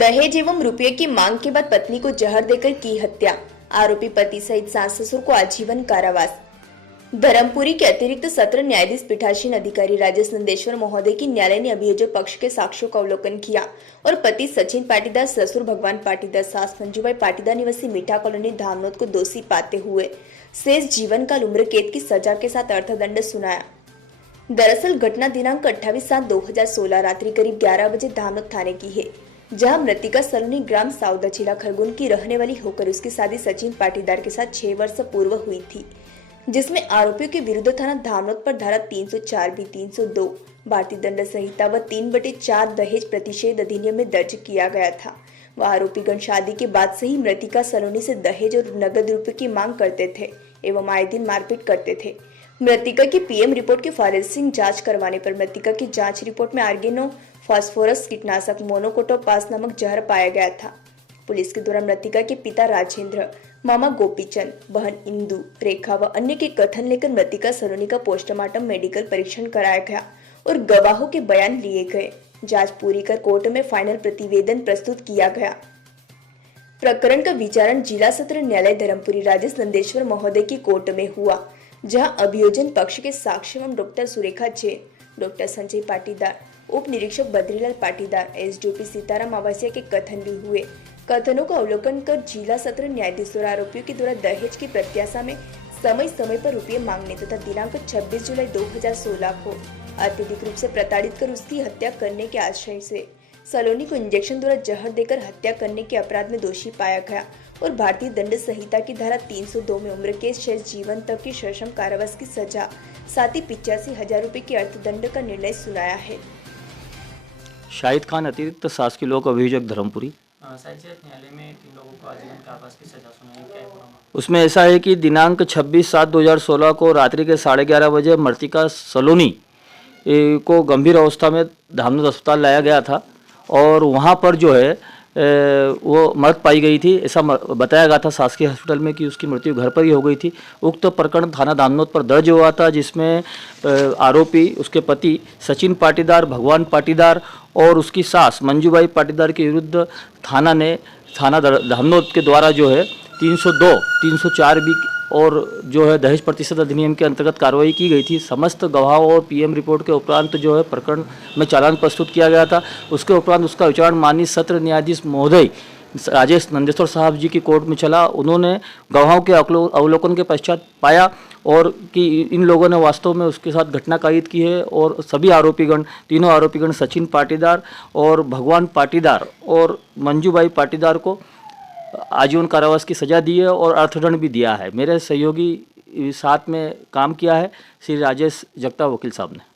दहेज एवं रुपये की मांग के बाद पत्नी को जहर देकर की हत्या। आरोपी पति सहित सास ससुर को आजीवन कारावास। धर्मपुरी के अतिरिक्त सत्र न्यायाधीश पीठासीन अधिकारी राजेश नंदेश्वर महोदय की न्यायालय ने अभियोजक पक्ष के साक्ष्यों का अवलोकन किया और पति सचिन पाटीदार, ससुर भगवान पाटीदार, सास मंजूबाई पाटीदार निवासी मीठा कॉलोनी धामनोद को दोषी पाते हुए शेष जीवन काल उम्र कैद की सजा के साथ अर्थदंड सुनाया। दरअसल घटना दिनांक 28/7/2016 रात्रि करीब 11 बजे धामनोद थाने की है, जहां मृतिका सलोनी ग्राम साउदाचीला खरगोन की रहने वाली होकर उसकी शादी सचिन पाटीदार के साथ 6 वर्ष पूर्व हुई थी, जिसमें आरोपियों के विरुद्ध थाना धामनोद पर धारा 304B, 302 भारतीय दंड संहिता व 3/4 दहेज प्रतिषेध अधिनियम में दर्ज किया गया था। वह आरोपीगण शादी के बाद से ही मृतिका सलोनी से दहेज और नगद रुपये की मांग करते थे एवं आए दिन मारपीट करते थे। मृतिका की पीएम रिपोर्ट की फॉरेंसिक जांच करवाने पर मृतिका की जांच रिपोर्ट में आर्गेनो फास्फोरस कीटनाशक मोनोकोटोपास नामक जहर पाया गया था। पुलिस के द्वारा मृतिका के पिता राजेंद्र, मामा गोपीचंद, बहन इंदु, रेखा व अन्य के कथन लेकर मृतिका सलोनी का पोस्टमार्टम मेडिकल परीक्षण कराया गया और गवाहों के बयान लिए गए। जांच पूरी कर कोर्ट में फाइनल प्रतिवेदन प्रस्तुत किया गया। प्रकरण का विचारण जिला सत्र न्यायालय धर्मपुरी राजेश नंदेश्वर महोदय की कोर्ट में हुआ, जहां अभियोजन पक्ष के साक्ष्य एवं डॉक्टर सुरेखा जैन, डॉक्टर संजय पाटीदार, उप निरीक्षक बद्रीलाल पाटीदार, एसडीओपी सीताराम आवासिया के कथन भी हुए। कथनों का अवलोकन कर जिला सत्र न्यायाधीश और आरोपियों के द्वारा दहेज की प्रत्याशा में समय समय पर रुपये मांगने तथा दिनांक 26 जुलाई 2016 को अत्यधिक रूप से प्रताड़ित कर उसकी हत्या करने के आशय से सलोनी को इंजेक्शन द्वारा जहर देकर हत्या करने के अपराध में दोषी पाया गया और भारतीय दंड संहिता की धारा 302 में उम्र के शेष जीवन तक की सश्रम कारावास की सजा, साथ ही 85,000 रुपए के अर्थदंड का निर्णय सुनाया है। शाहिद खान अतिरिक्त शासकीय लोक अभियोजक धर्मपुरी। न्यायालय में 3 लोगों को आजीवन कारावास की सजा सुनाई, क्या है? उसमें ऐसा है कि दिनांक 26/7/2016 को रात्रि के 11:30 बजे मृतिका सलोनी को गंभीर अवस्था में धामनोद अस्पताल लाया गया था और वहाँ पर जो है वो मृत पाई गई थी। ऐसा बताया गया था शासकीय हॉस्पिटल में कि उसकी मृत्यु घर पर ही हो गई थी। उक्त प्रकरण थाना धामनोद पर दर्ज हुआ था, जिसमें आरोपी उसके पति सचिन पाटीदार, भगवान पाटीदार और उसकी सास मंजूबाई पाटीदार के विरुद्ध थाना धामनोद के द्वारा जो है 302, 304B और जो है दहेज प्रतिशत अधिनियम के अंतर्गत कार्रवाई की गई थी। समस्त गवाहों और पीएम रिपोर्ट के उपरांत जो है प्रकरण में चालान प्रस्तुत किया गया था। उसके उपरांत उसका विचारण माननीय सत्र न्यायाधीश महोदय राजेश नंदेश्वर साहब जी की कोर्ट में चला। उन्होंने गवाहों के अवलोकन के पश्चात पाया और कि इन लोगों ने वास्तव में उसके साथ घटना कायद की है और सभी आरोपीगण, तीनों आरोपीगण सचिन पाटीदार और भगवान पाटीदार और मंजूबाई पाटीदार को आजीवन कारावास की सजा दी है और अर्थदंड भी दिया है। मेरे सहयोगी साथ में काम किया है श्री राजेश जगताप वकील साहब ने।